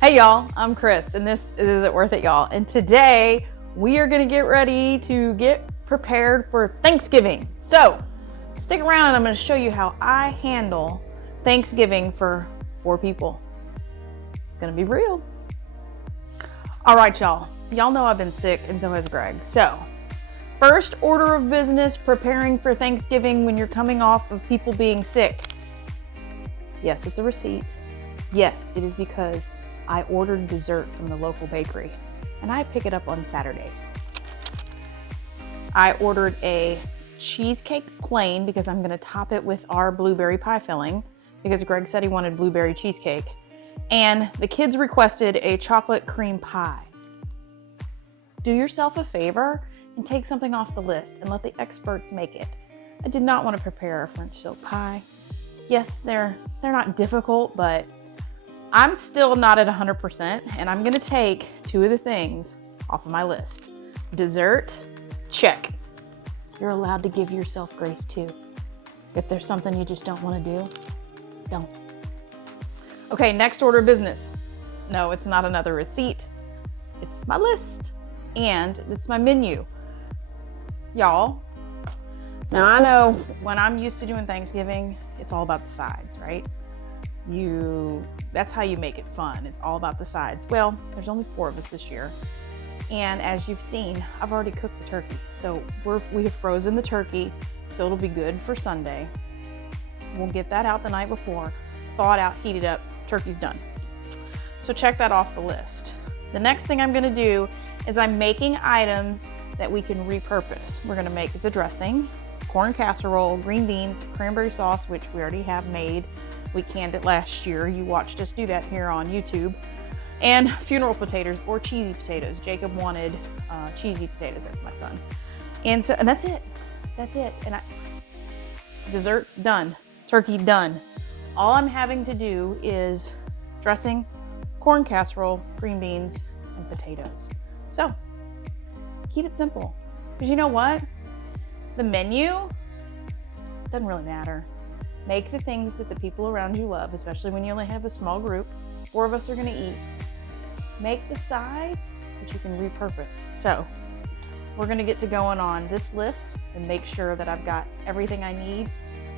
Hey y'all, I'm Chris and this is Is It Worth It, y'all? And today we are gonna get ready to get prepared for Thanksgiving. So stick around and I'm gonna show you how I handle Thanksgiving for 4 people. It's gonna be real. All right, y'all. Y'all know I've been sick and so has Greg. So first order of business preparing for Thanksgiving when you're coming off of people being sick. Yes, it's a receipt. Yes, it is because I ordered dessert from the local bakery and I pick it up on Saturday. I ordered a cheesecake plain because I'm gonna top it with our blueberry pie filling because Greg said he wanted blueberry cheesecake. And the kids requested a chocolate cream pie. Do yourself a favor and take something off the list and let the experts make it. I did not want to prepare a French silk pie. Yes, they're not difficult, but I'm still not at 100%, and I'm gonna take 2 of the things off of my list. Dessert, check. You're allowed to give yourself grace too. If there's something you just don't wanna do, don't. Okay, next order of business. No, it's not another receipt. It's my list, and it's my menu. Y'all, now I know when I'm used to doing Thanksgiving, it's all about the sides, right? That's how you make it fun. It's all about the sides. Well, there's only 4 of us this year. And as you've seen, I've already cooked the turkey. So we have frozen the turkey, so it'll be good for Sunday. We'll get that out the night before, thaw it out, heat it up, turkey's done. So check that off the list. The next thing I'm gonna do is I'm making items that we can repurpose. We're gonna make the dressing, corn casserole, green beans, cranberry sauce, which we already have made. We canned it last year. You watched us do that here on YouTube. And funeral potatoes or cheesy potatoes. Jacob wanted cheesy potatoes, that's my son. And that's it, And dessert's done, turkey done. All I'm having to do is dressing, corn casserole, green beans, and potatoes. So keep it simple, because you know what? The menu doesn't really matter. Make the things that the people around you love, especially when you only have a small group. 4 of us are gonna eat. Make the sides that you can repurpose. So we're gonna get to going on this list and make sure that I've got everything I need,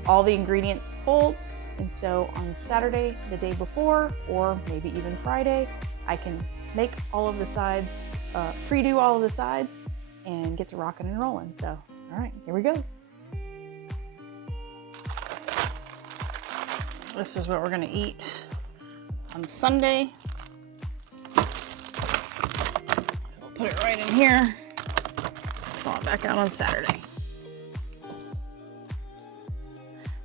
all the ingredients pulled. And so on Saturday, the day before, or maybe even Friday, I can make all of the sides, pre-do all of the sides and get to rocking and rolling. So, all right, here we go. This is what we're gonna eat on Sunday. So we'll put it right in here, thaw it back out on Saturday.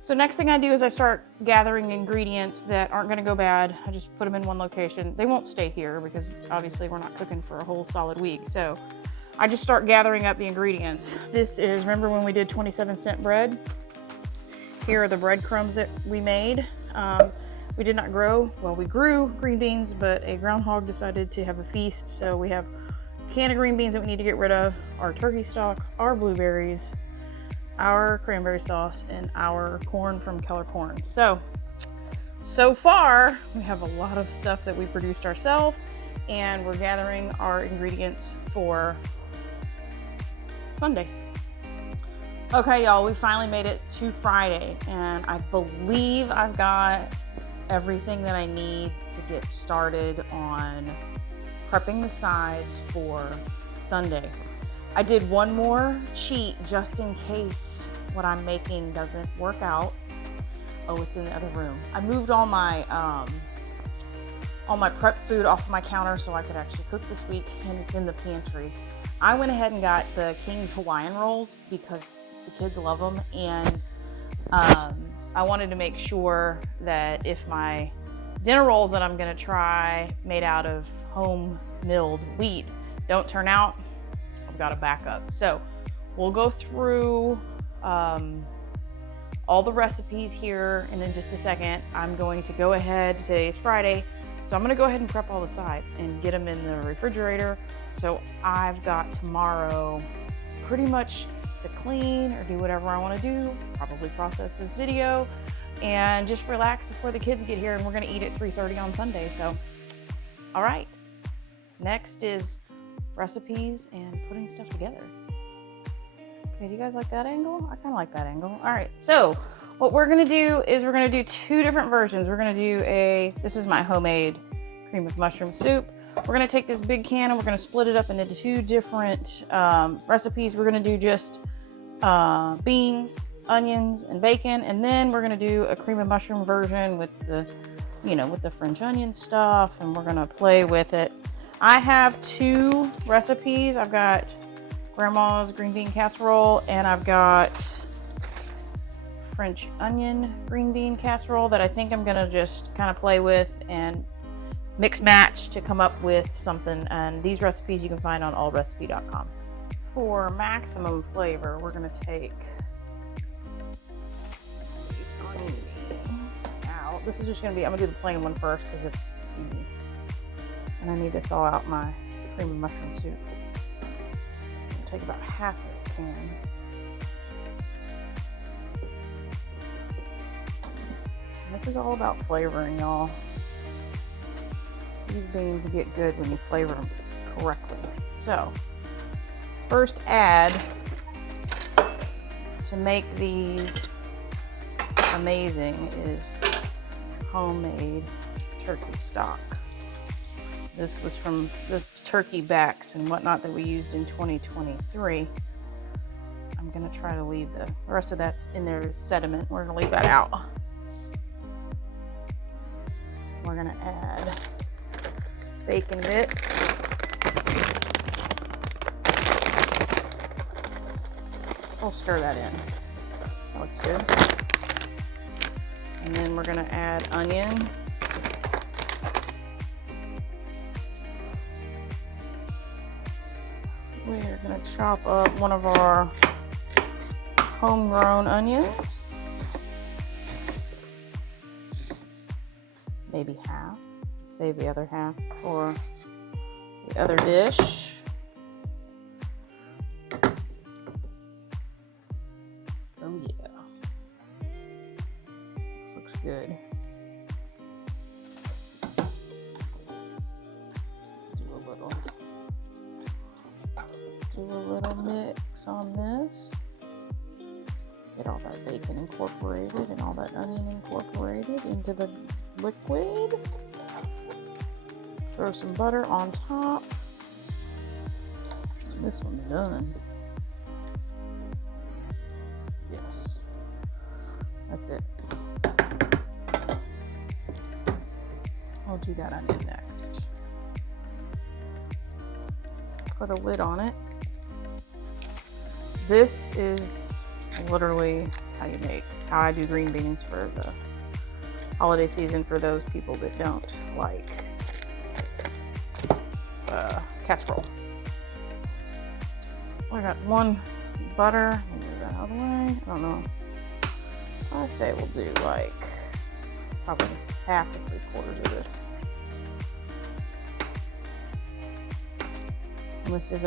So next thing I do is I start gathering ingredients that aren't gonna go bad. I just put them in one location. They won't stay here because obviously we're not cooking for a whole solid week. So I just start gathering up the ingredients. This is, remember when we did 27-cent bread? Here are the breadcrumbs that we made. We did not grow, well, we grew green beans, but a groundhog decided to have a feast. So we have a can of green beans that we need to get rid of, our turkey stock, our blueberries, our cranberry sauce, and our corn from Keller Corn. So far, we have a lot of stuff that we produced ourselves, and we're gathering our ingredients for Sunday. Okay, y'all, we finally made it to Friday, and I believe I've got everything that I need to get started on prepping the sides for Sunday. I did one more sheet just in case what I'm making doesn't work out. Oh, it's in the other room. I moved all my prep food off my counter so I could actually cook this week, and it's in the pantry. I went ahead and got the King's Hawaiian rolls because the kids love them, and I wanted to make sure that if my dinner rolls that I'm gonna try made out of home milled wheat don't turn out, I've got a backup. So we'll go through all the recipes here, and in just a second I'm going to go ahead, today is Friday, so I'm gonna go ahead and prep all the sides and get them in the refrigerator. So I've got tomorrow pretty much to clean or do whatever I want to do, probably process this video, and just relax before the kids get here, and we're going to eat at 3:30 on Sunday. So All right, next is recipes and putting stuff together. Okay, do you guys like that angle? I kind of like that angle. All right, so what we're gonna do is we're gonna do two different versions. We're gonna do this is my homemade cream with mushroom soup. We're gonna take this big can and we're gonna split it up into two different recipes. We're gonna do just beans, onions, and bacon, and then we're gonna do a cream of mushroom version with the, with the French onion stuff, and we're gonna play with it. I have two recipes. I've got Grandma's green bean casserole, and I've got French onion green bean casserole that I think I'm gonna just kind of play with and mix match to come up with something. And these recipes you can find on allrecipe.com. For maximum flavor, we're gonna take these green beans out. This is just gonna be, I'm gonna do the plain one first because it's easy. And I need to thaw out my cream of mushroom soup. I'll take about half of this can. And this is all about flavoring, y'all. These beans get good when you flavor them correctly. So, first add, to make these amazing, is homemade turkey stock. This was from the turkey backs and whatnot that we used in 2023. I'm gonna try to leave the rest of that's in there as sediment. We're gonna leave that out. We're gonna add bacon bits. We'll stir that in. That looks good. And then we're gonna add onion. We're gonna chop up one of our homegrown onions. Maybe half. Save the other half for the other dish. Oh yeah. This looks good. Do a little mix on this. Get all that bacon incorporated and all that onion incorporated into the liquid. Throw some butter on top. And this one's done. Yes. That's it. I'll do that onion next. Put a lid on it. This is literally how I do green beans for the holiday season for those people that don't like casserole. I got one butter. Move that out of the way. I don't know. I say we'll do like probably half to 3/4 of this. And this is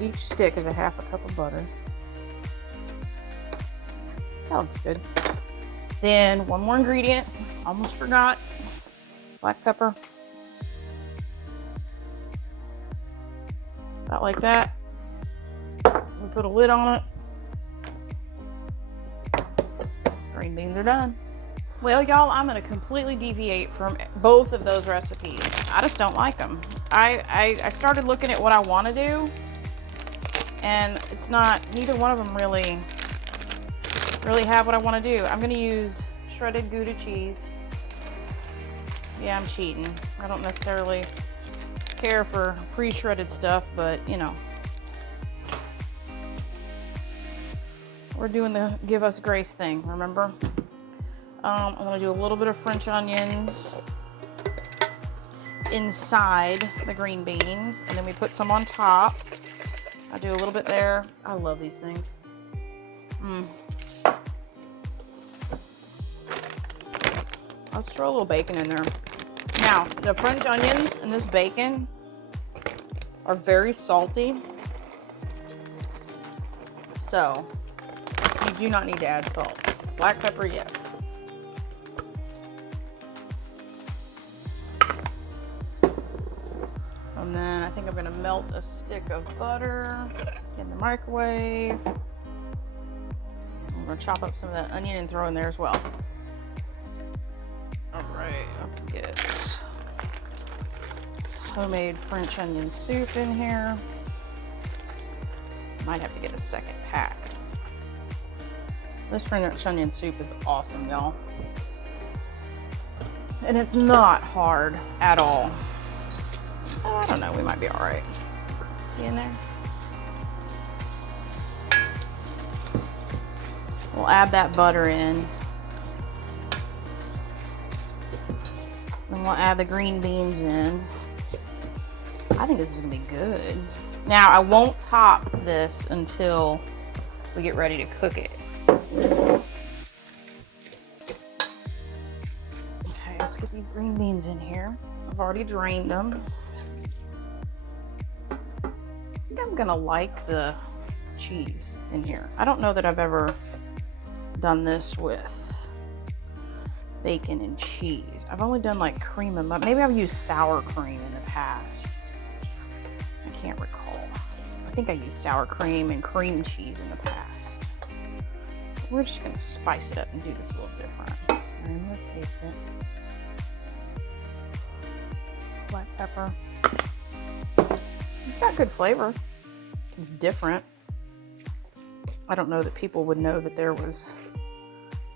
each stick is a half a cup of butter. That looks good. Then one more ingredient, almost forgot, black pepper. About like that. We put a lid on it. Green beans are done. Well, y'all, I'm gonna completely deviate from both of those recipes. I just don't like them. I started looking at what I want to do, and it's not, neither one of them really have what I want to do. I'm gonna use shredded Gouda cheese. Yeah, I'm cheating. I don't necessarily care for pre-shredded stuff, but we're doing the give us grace thing, remember? I'm gonna do a little bit of French onions inside the green beans, and then we put some on top. I do a little bit there. I love these things. Let's throw a little bacon in there. Now, the French onions and this bacon are very salty, so you do not need to add salt. Black pepper, yes. And then I think I'm gonna melt a stick of butter in the microwave. I'm gonna chop up some of that onion and throw in there as well. All right, let's get this homemade French onion soup in here. Might have to get a second pack. This French onion soup is awesome, y'all. And it's not hard at all. Oh, I don't know, we might be all right. See in there? We'll add that butter in. Then we'll add the green beans in. I think this is gonna be good. Now, I won't top this until we get ready to cook it. Okay, let's get these green beans in here. I've already drained them. I think I'm gonna like the cheese in here. I don't know that I've ever done this with bacon and cheese. I've only done like cream and maybe I've used sour cream in the past. I can't recall. I think I used sour cream and cream cheese in the past. We're just gonna spice it up and do this a little different. I'm gonna taste it. Black pepper. It's got good flavor. It's different. I don't know that people would know that there was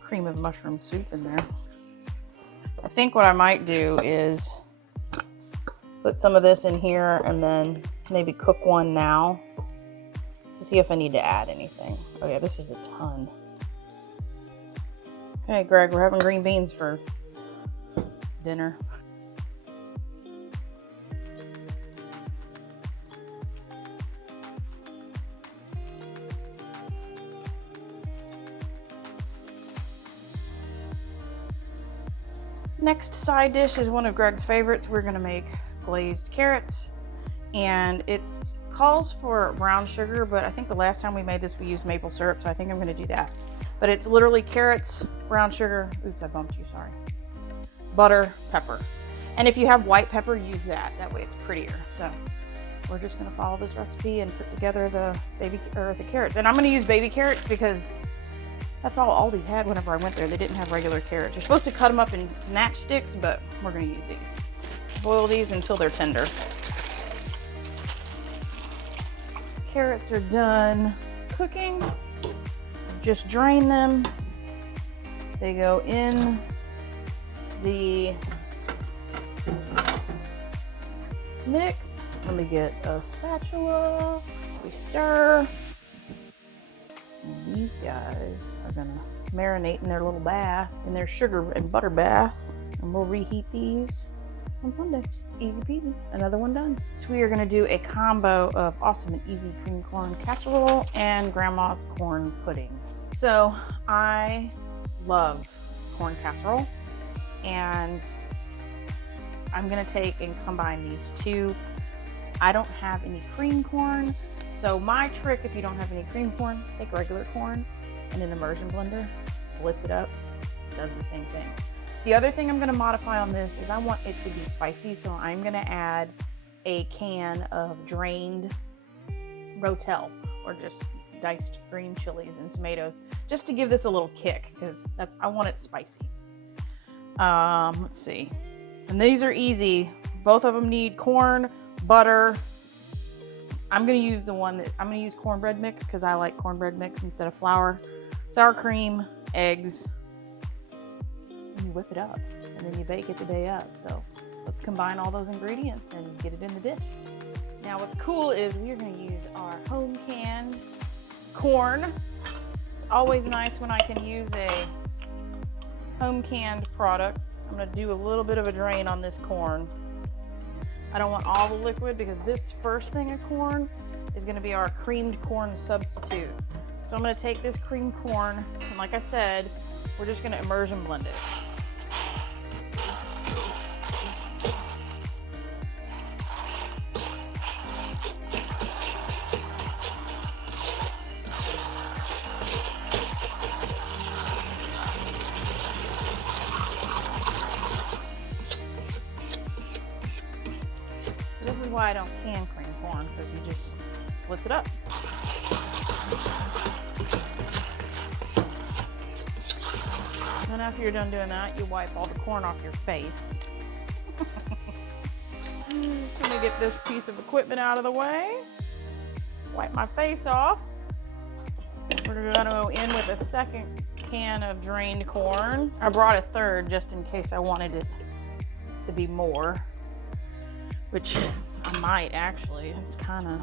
cream of mushroom soup in there. I think what I might do is put some of this in here and then maybe cook one now to see if I need to add anything. Oh yeah, this is a ton. Okay, Greg, we're having green beans for dinner. Next side dish is one of Greg's favorites. We're gonna make glazed carrots, and it calls for brown sugar, but I think the last time we made this we used maple syrup, so I think I'm gonna do that. But it's literally carrots, brown sugar, oops, I bumped you, sorry, butter, pepper. And if you have white pepper, use that. That way it's prettier. So we're just gonna follow this recipe and put together the carrots. And I'm gonna use baby carrots because that's all Aldi had whenever I went there. They didn't have regular carrots. You're supposed to cut them up in matchsticks, but we're gonna use these. Boil these until they're tender. Carrots are done cooking. Just drain them. They go in the mix. Let me get a spatula. We stir. And these guys are gonna marinate in their little bath, in their sugar and butter bath. And we'll reheat these on Sunday. Easy peasy, another one done. So we are gonna do a combo of awesome and easy cream corn casserole and grandma's corn pudding. So I love corn casserole, and I'm gonna take and combine these two. I don't have any cream corn, so my trick, if you don't have any cream corn, take regular corn and an immersion blender, blitz it up, it does the same thing. The other thing I'm gonna modify on this is I want it to be spicy, so I'm gonna add a can of drained Rotel, or just diced green chilies and tomatoes, just to give this a little kick, because I want it spicy. Let's see. And these are easy. Both of them need corn, butter. I'm gonna use cornbread mix because I like cornbread mix instead of flour. Sour cream, eggs, and you whip it up, and then you bake it the day of. So let's combine all those ingredients and get it in the dish. Now what's cool is we're gonna use our home canned corn. It's always nice when I can use a home canned product. I'm gonna do a little bit of a drain on this corn. I don't want all the liquid because this first thing of corn is gonna be our creamed corn substitute. So I'm gonna take this creamed corn, and like I said, we're just gonna immersion blend it. This is why I don't can cream corn, because you just blitz it up. And after you're done doing that, you wipe all the corn off your face. Let me get this piece of equipment out of the way. Wipe my face off. We're gonna go in with a second can of drained corn. I brought a third just in case I wanted it to be more, which I might actually. It's kind of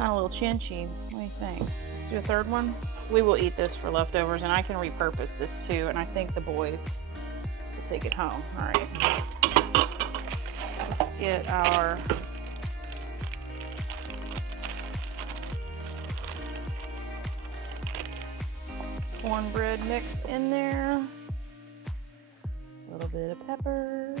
a little chinchy. What do you think? Let's do a third one. We will eat this for leftovers, and I can repurpose this too, and I think the boys will take it home. All right, let's get our cornbread mix in there. A little bit of pepper.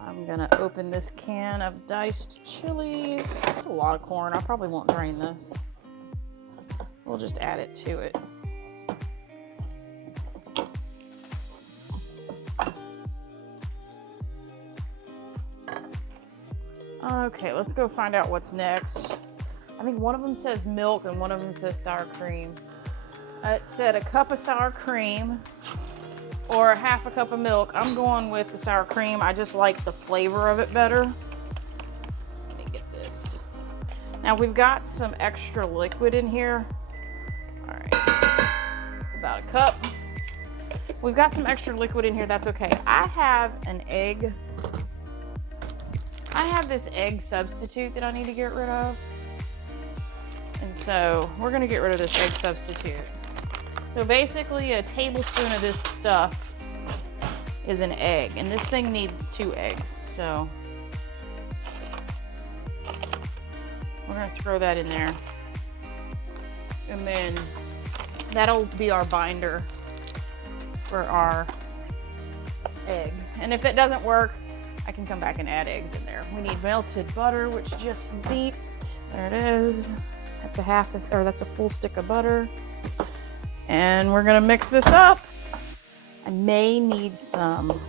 I'm gonna open this can of diced chilies. That's a lot of corn. I probably won't drain this. We'll just add it to it. Okay, let's go find out what's next. I think one of them says milk and one of them says sour cream. It said a cup of sour cream or a half a cup of milk. I'm going with the sour cream. I just like the flavor of it better. Let me get this. Now we've got some extra liquid in here. All right, it's about a cup. We've got some extra liquid in here, that's okay. I have an egg. I have this egg substitute that I need to get rid of. And so we're gonna get rid of this egg substitute. So basically a tablespoon of this stuff is an egg, and this thing needs 2 eggs. So we're gonna throw that in there. And then that'll be our binder for our egg. And if it doesn't work, I can come back and add eggs in there. We need melted butter, which just beeped. There it is. That's a full stick of butter. And we're gonna mix this up. I may need some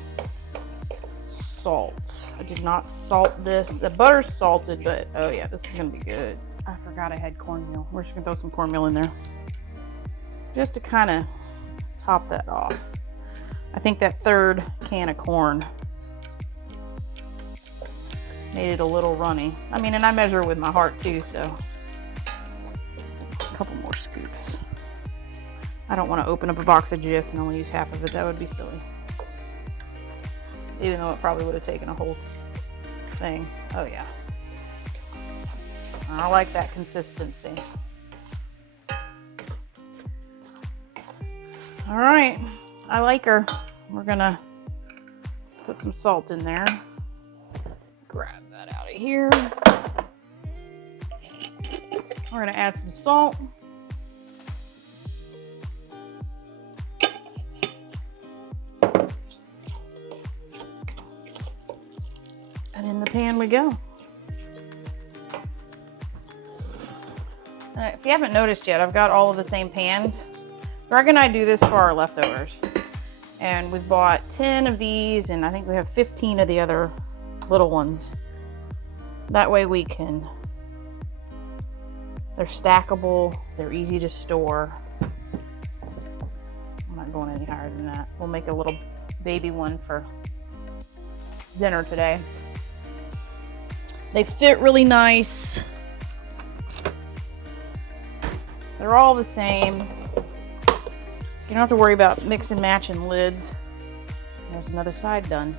salt. I did not salt this. The butter's salted, but oh yeah, this is gonna be good. I forgot I had cornmeal. We're just gonna throw some cornmeal in there. Just to kind of top that off. I think that third can of corn made it a little runny. I mean, and I measure with my heart too, so a couple more scoops. I don't want to open up a box of Jif and only use half of it. That would be silly. Even though it probably would have taken a whole thing. Oh yeah. I like that consistency. All right, I like her. We're gonna put some salt in there. Grab that out of here. We're gonna add some salt. And in the pan we go. If you haven't noticed yet, I've got all of the same pans. Greg and I do this for our leftovers. And we've bought 10 of these, and I think we have 15 of the other little ones. That way we can, they're stackable, they're easy to store. I'm not going any higher than that. We'll make a little baby one for dinner today. They fit really nice. They're all the same. You don't have to worry about mix and matching lids. There's another side done.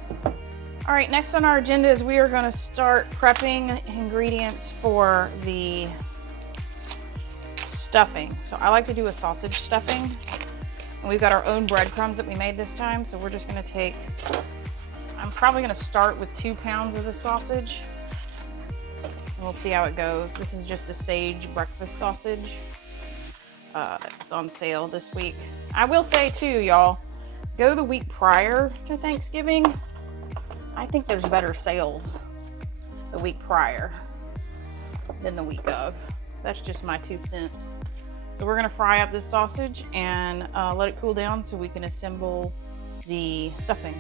All right, next on our agenda is we are gonna start prepping ingredients for the stuffing. So I like to do a sausage stuffing. And we've got our own breadcrumbs that we made this time. So we're just gonna take, I'm probably gonna start with 2 pounds of the sausage. And we'll see how it goes. This is just a Sage breakfast sausage. It's on sale this week. I will say too, y'all, go the week prior to Thanksgiving. I think there's better sales the week prior than the week of. That's just my 2 cents. So we're gonna fry up this sausage and let it cool down so we can assemble the stuffing.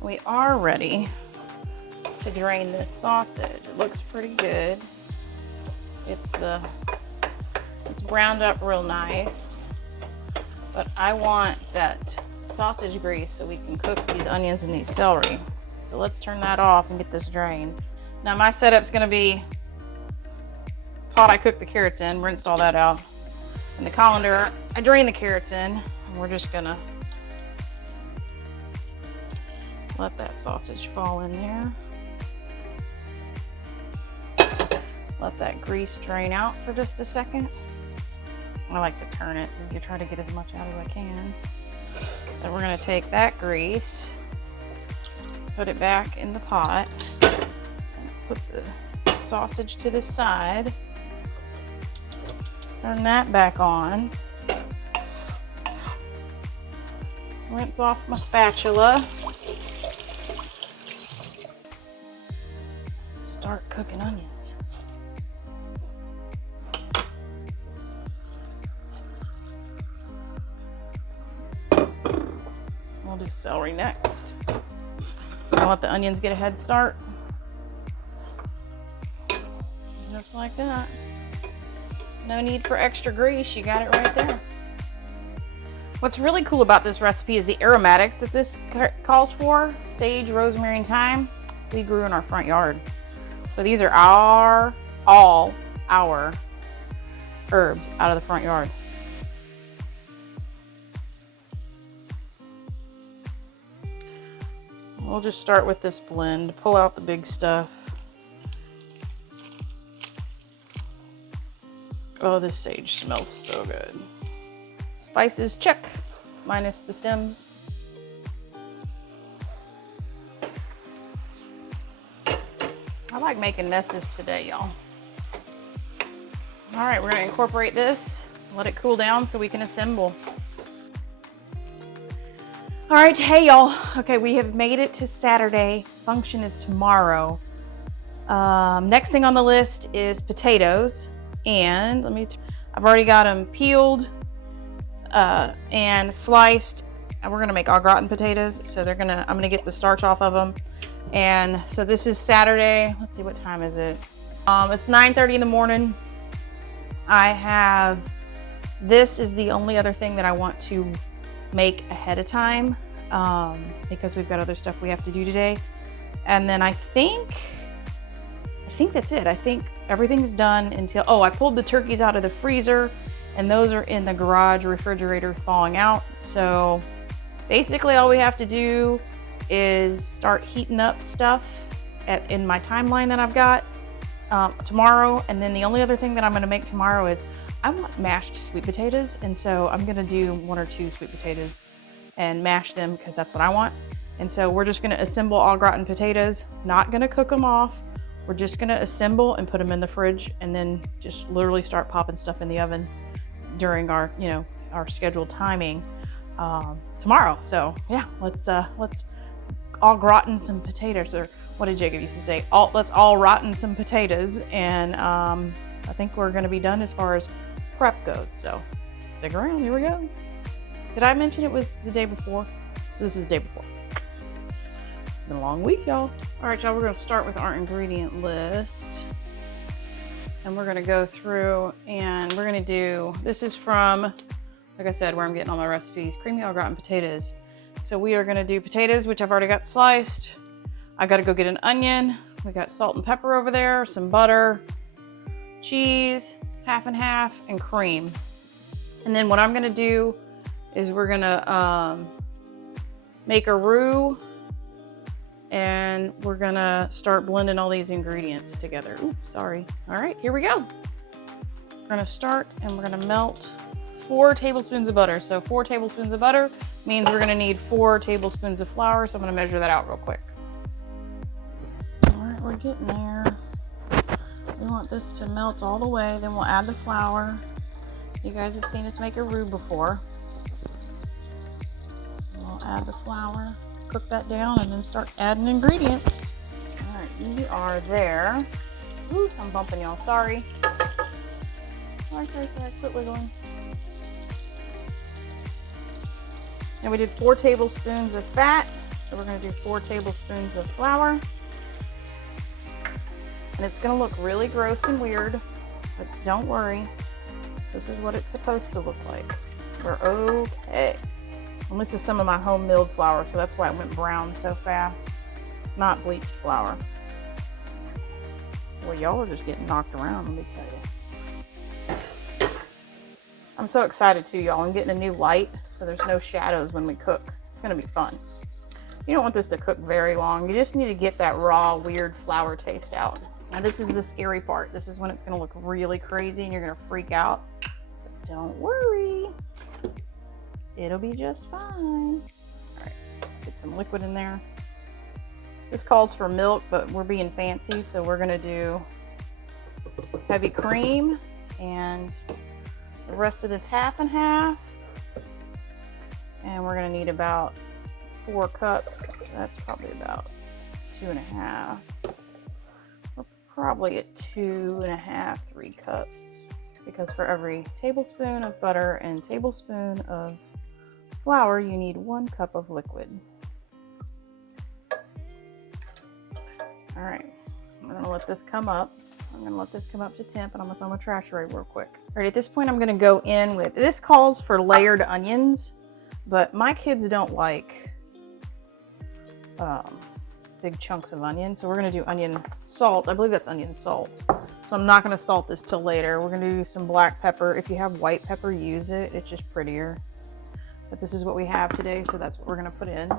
We are ready to drain this sausage. It looks pretty good. It's browned up real nice, but I want that sausage grease so we can cook these onions and these celery. So let's turn that off and get this drained. Now my setup's gonna be pot I cooked the carrots in, rinsed all that out. In the colander, I drained the carrots in, and we're just gonna let that sausage fall in there. Let that grease drain out for just a second. I like to turn it and try to get as much out as I can. Then we're gonna take that grease, put it back in the pot, and put the sausage to the side. Turn that back on. Rinse off my spatula. Start cooking onions. We'll do celery next. I let the onions get a head start. Just like that. No need for extra grease, you got it right there. What's really cool about this recipe is the aromatics that this calls for. Sage, rosemary, and thyme, we grew in our front yard. So these are all our herbs out of the front yard. We'll just start with this blend, pull out the big stuff. Oh, this sage smells so good. Spices, check, minus the stems. I like making messes today, y'all. All right, we're gonna incorporate this, let it cool down so we can assemble. All right, hey y'all. Okay, we have made it to Saturday. Function is tomorrow. Next thing on the list is potatoes. And I've already got them peeled and sliced. And we're gonna make au gratin potatoes. So I'm gonna get the starch off of them. And so this is Saturday. Let's see, what time is it? It's 9:30 in the morning. This is the only other thing that I want to make ahead of time because we've got other stuff we have to do today. And then I think that's it. I think everything's done until, I pulled the turkeys out of the freezer and those are in the garage refrigerator thawing out. So basically all we have to do is start heating up stuff in my timeline that I've got tomorrow. And then the only other thing that I'm gonna make tomorrow is I want mashed sweet potatoes. And so I'm gonna do 1 or 2 sweet potatoes and mash them because that's what I want. And so we're just gonna assemble au gratin potatoes, not gonna cook them off. We're just gonna assemble and put them in the fridge and then just literally start popping stuff in the oven during our scheduled timing tomorrow. So yeah, let's au gratin some potatoes, or what did Jacob used to say? Let's all rotten some potatoes. And I think we're gonna be done as far as prep goes. So stick around, here we go. Did I mention it was the day before? So this is the day before. Been a long week, y'all. All right, y'all, we're gonna start with our ingredient list. And we're gonna go through and we're gonna do, this is from, like I said, where I'm getting all my recipes, creamy au gratin potatoes. So we are gonna do potatoes, which I've already got sliced. I gotta go get an onion. We got salt and pepper over there, some butter, cheese, half and half, and cream. And then what I'm gonna do is we're gonna make a roux, and we're gonna start blending all these ingredients together. Oops, sorry. All right, here we go. We're gonna start and we're gonna melt 4 tablespoons of butter. So 4 tablespoons of butter means we're gonna need 4 tablespoons of flour. So I'm gonna measure that out real quick. All right, we're getting there. We want this to melt all the way, then we'll add the flour. You guys have seen us make a roux before. We'll add the flour, cook that down, and then start adding ingredients. All right, we are there. Ooh, I'm bumping y'all, sorry. Sorry, quit wiggling. And we did 4 tablespoons of fat. So we're gonna do 4 tablespoons of flour. And it's gonna look really gross and weird, but don't worry. This is what it's supposed to look like. We're okay. And this is some of my home milled flour, so that's why it went brown so fast. It's not bleached flour. Boy, y'all are just getting knocked around, let me tell you. I'm so excited too, y'all. I'm getting a new light, so there's no shadows when we cook. It's gonna be fun. You don't want this to cook very long. You just need to get that raw, weird flour taste out. Now this is the scary part. This is when it's gonna look really crazy and you're gonna freak out. But don't worry. It'll be just fine. All right, let's get some liquid in there. This calls for milk, but we're being fancy, so we're gonna do heavy cream and the rest of this half and half. And we're gonna need about 4 cups. That's probably about 2.5. We're probably at 2.5, 3 cups. Because for every tablespoon of butter and tablespoon of flour, you need 1 cup of liquid. All right, I'm gonna let this come up. I'm gonna let this come up to temp, and I'm gonna throw my trash away real quick. All right, at this point, I'm gonna go in with, this calls for layered onions, but my kids don't like big chunks of onion, so we're gonna do onion salt. I believe that's onion salt. So I'm not gonna salt this till later. We're gonna do some black pepper. If you have white pepper, use it. It's just prettier. But this is what we have today, so that's what we're gonna put in.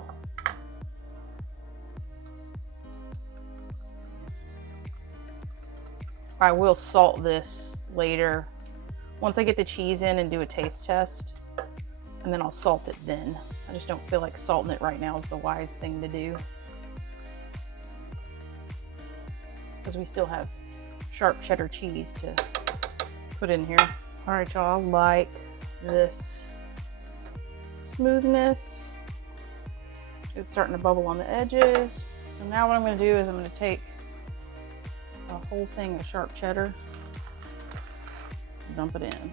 I will salt this later. Once I get the cheese in and do a taste test, and then I'll salt it then. I just don't feel like salting it right now is the wise thing to do. Because we still have sharp cheddar cheese to put in here. All right, y'all, I like this smoothness. It's starting to bubble on the edges. So now what I'm gonna do is I'm gonna take a whole thing of sharp cheddar, dump it in.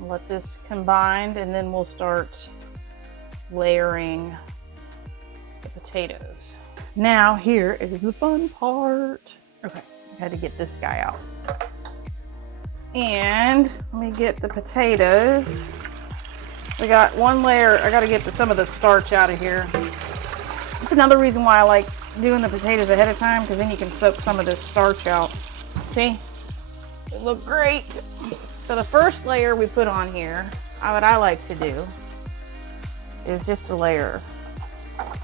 Let this combine, and then we'll start layering the potatoes. Now here is the fun part. Okay, I had to get this guy out. And let me get the potatoes. We got 1 layer. I got to get some of the starch out of here. That's another reason why I like doing the potatoes ahead of time, because then you can soak some of this starch out. See? They look great. So the first layer we put on here, what I like to do is just a layer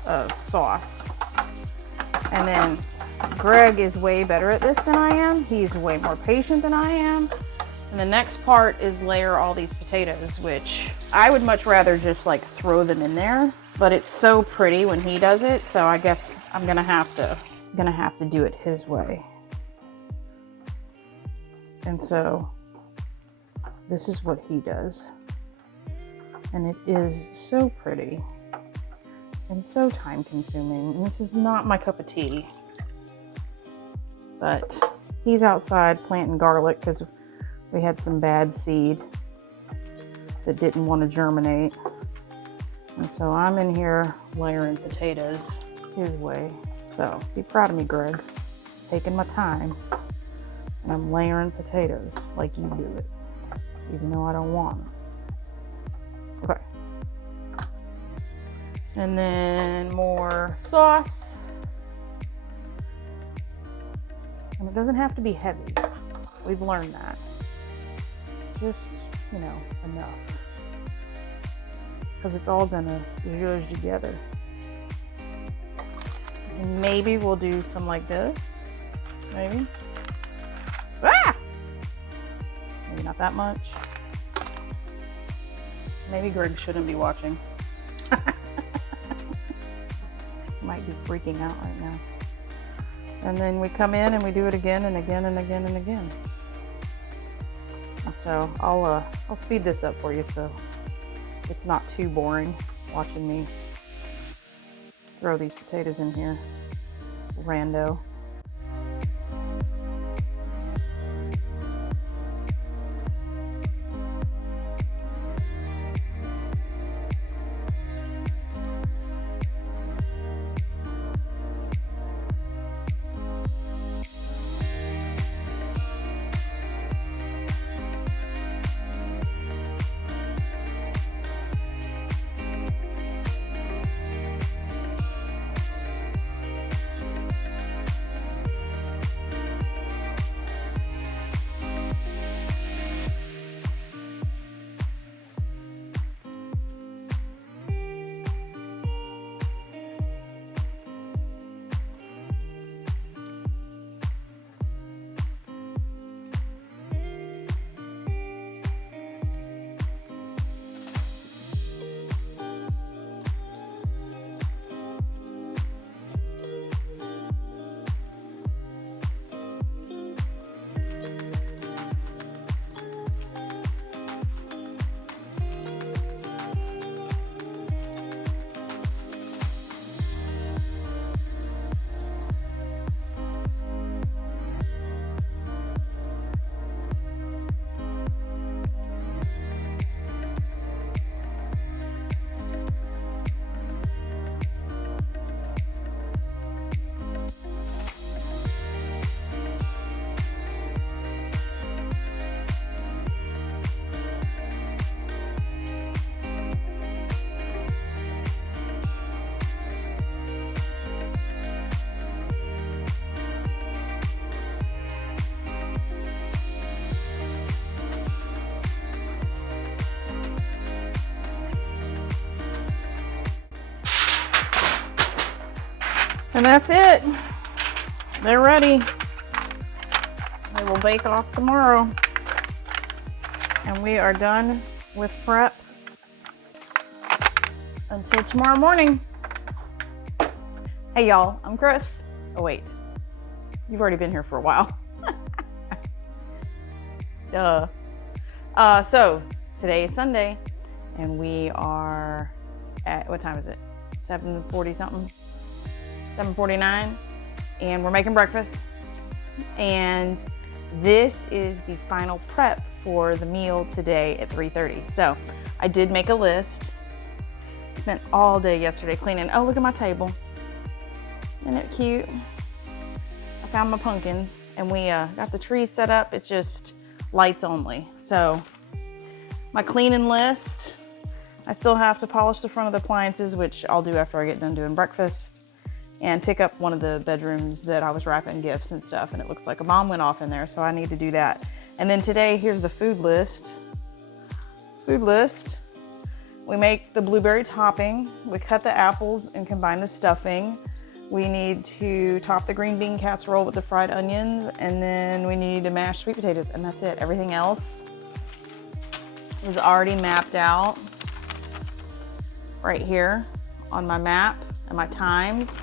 of sauce. And then Greg is way better at this than I am. He's way more patient than I am. And the next part is layer all these potatoes, which I would much rather just like throw them in there, but it's so pretty when he does it. So I guess I'm gonna have to do it his way. And so this is what he does. And it is so pretty and so time consuming. And this is not my cup of tea, but he's outside planting garlic because we had some bad seed that didn't want to germinate. And so I'm in here layering potatoes his way. So be proud of me, Greg. Taking my time, and I'm layering potatoes like you do it, even though I don't want them. Okay. And then more sauce. And it doesn't have to be heavy. We've learned that. Just, you know, enough. Because it's all gonna zhuzh together. And maybe we'll do some like this. Maybe. Ah! Maybe not that much. Maybe Greg shouldn't be watching. Might be freaking out right now. And then we come in and we do it again and again and again and again. And so I'll speed this up for you so it's not too boring watching me throw these potatoes in here. Rando. And that's it. They're ready. They will bake off tomorrow. And we are done with prep until tomorrow morning. Hey y'all, I'm Chris. Oh wait, you've already been here for a while. Duh. So today is Sunday and we are at, what time is it? 7:40 something? 7:49, and we're making breakfast. And this is the final prep for the meal today at 3:30. So I did make a list. Spent all day yesterday cleaning. Oh, look at my table. Isn't it cute? I found my pumpkins and we got the tree set up. It's just lights only. So my cleaning list, I still have to polish the front of the appliances, which I'll do after I get done doing breakfast, and pick up one of the bedrooms that I was wrapping gifts and stuff, and it looks like a bomb went off in there, so I need to do that. And then today, here's the food list. We make the blueberry topping. We cut the apples and combine the stuffing. We need to top the green bean casserole with the fried onions, and then we need to mash sweet potatoes, and that's it. Everything else is already mapped out right here on my map and my times.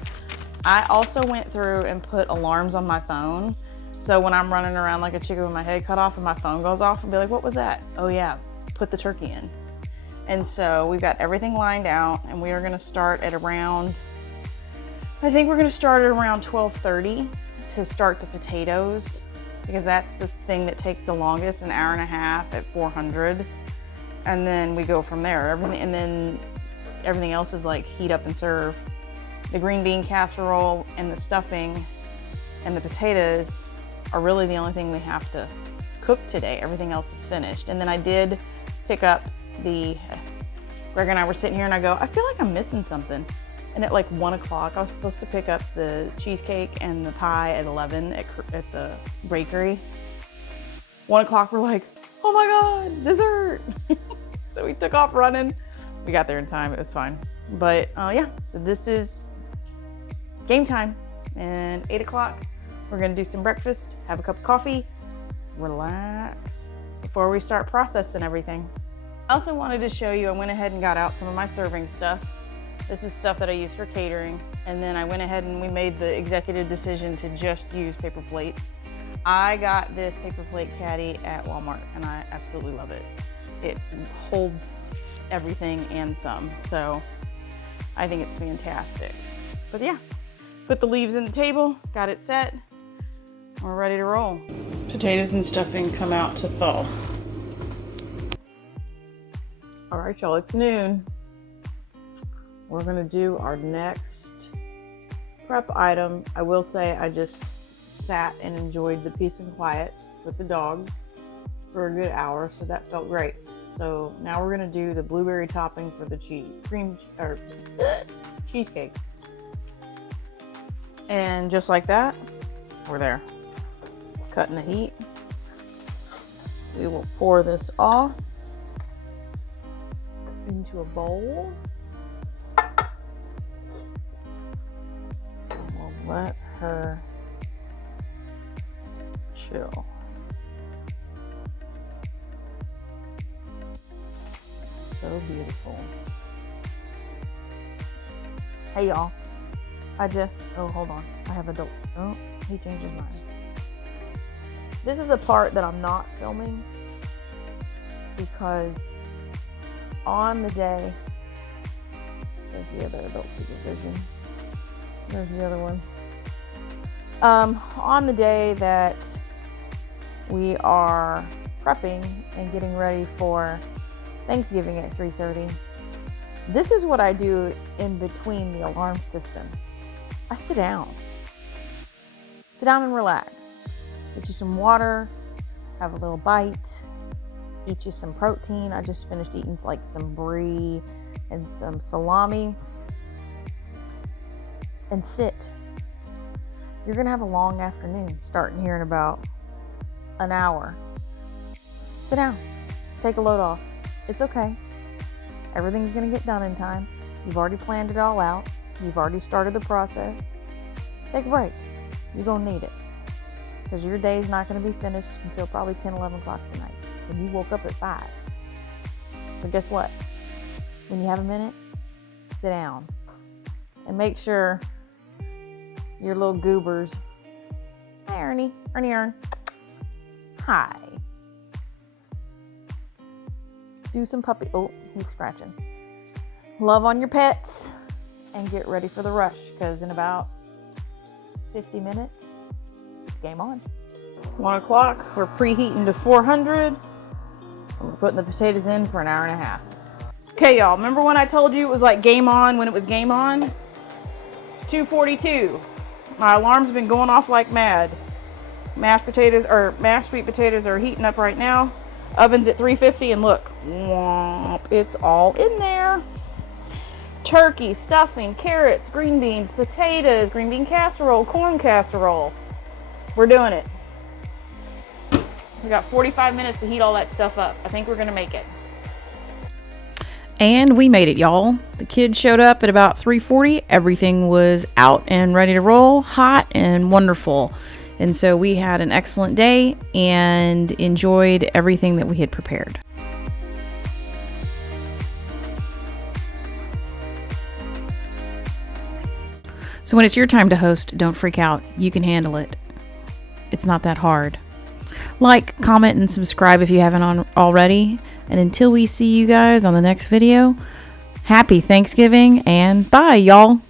I also went through and put alarms on my phone. So when I'm running around like a chicken with my head cut off and my phone goes off, I'll be like, what was that? Oh yeah, put the turkey in. And so we've got everything lined out, and we are gonna start at around, I think we're gonna start at around 12:30 to start the potatoes, because that's the thing that takes the longest, an hour and a half at 400. And then we go from there. Everything else is like heat up and serve. The green bean casserole and the stuffing and the potatoes are really the only thing we have to cook today. Everything else is finished. And then I did pick up Greg and I were sitting here and I go, I feel like I'm missing something. And at like 1 o'clock, I was supposed to pick up the cheesecake and the pie at 11 at the bakery. 1 o'clock, we're like, oh my God, dessert. So we took off running. We got there in time, it was fine. But yeah, so this is game time. And 8 o'clock, we're gonna do some breakfast, have a cup of coffee, relax before we start processing everything. I also wanted to show you, I went ahead and got out some of my serving stuff. This is stuff that I use for catering. And then I went ahead and we made the executive decision to just use paper plates. I got this paper plate caddy at Walmart and I absolutely love it. It holds everything and some, so I think it's fantastic. But yeah, put the leaves in the table, got it set, we're ready to roll. Potatoes and stuffing come out to thaw. All right, y'all, it's noon. We're gonna do our next prep item. I will say I just sat and enjoyed the peace and quiet with the dogs for a good hour, so that felt great. So now we're gonna do the blueberry topping for the cheesecake. And just like that, we're there. Cutting the heat. We will pour this off into a bowl. And we'll let her chill. So beautiful. Hey y'all, oh hold on, I have adults. Oh, he changed his mind. This is the part that I'm not filming because on the day, there's the other adult supervision. There's the other one. On the day that we are prepping and getting ready for Thanksgiving at 3:30, this is what I do in between the alarm system. I sit down and relax. Get you some water, have a little bite, eat you some protein. I just finished eating like some brie and some salami. And sit. You're gonna have a long afternoon starting here in about an hour. Sit down, take a load off. It's okay. Everything's gonna get done in time. You've already planned it all out. You've already started the process. Take a break. You're going to need it. Because your day's not going to be finished until probably 10, 11 o'clock tonight. And you woke up at 5. So guess what? When you have a minute, sit down. And make sure your little goobers. Hi, Ernie. Ernie. Hi. Do some puppy. Oh, he's scratching. Love on your pets. And get ready for the rush. Because in about 50 minutes, it's game on. 1 o'clock. We're preheating to 400. We're putting the potatoes in for an hour and a half. Okay, y'all. Remember when I told you it was like game on when it was game on? 2:42. My alarm's been going off like mad. Mashed sweet potatoes are heating up right now. Oven's at 350 and look, womp, it's all in there. Turkey, stuffing, carrots, green beans, potatoes, green bean casserole, corn casserole. We're doing it. We got 45 minutes to heat all that stuff up. I think we're gonna make it. And we made it, y'all. The kids showed up at about 3:40. Everything was out and ready to roll, hot and wonderful. And so we had an excellent day and enjoyed everything that we had prepared. So when it's your time to host, don't freak out. You can handle it. It's not that hard. Like, comment, and subscribe if you haven't already. And until we see you guys on the next video, happy Thanksgiving and bye, y'all.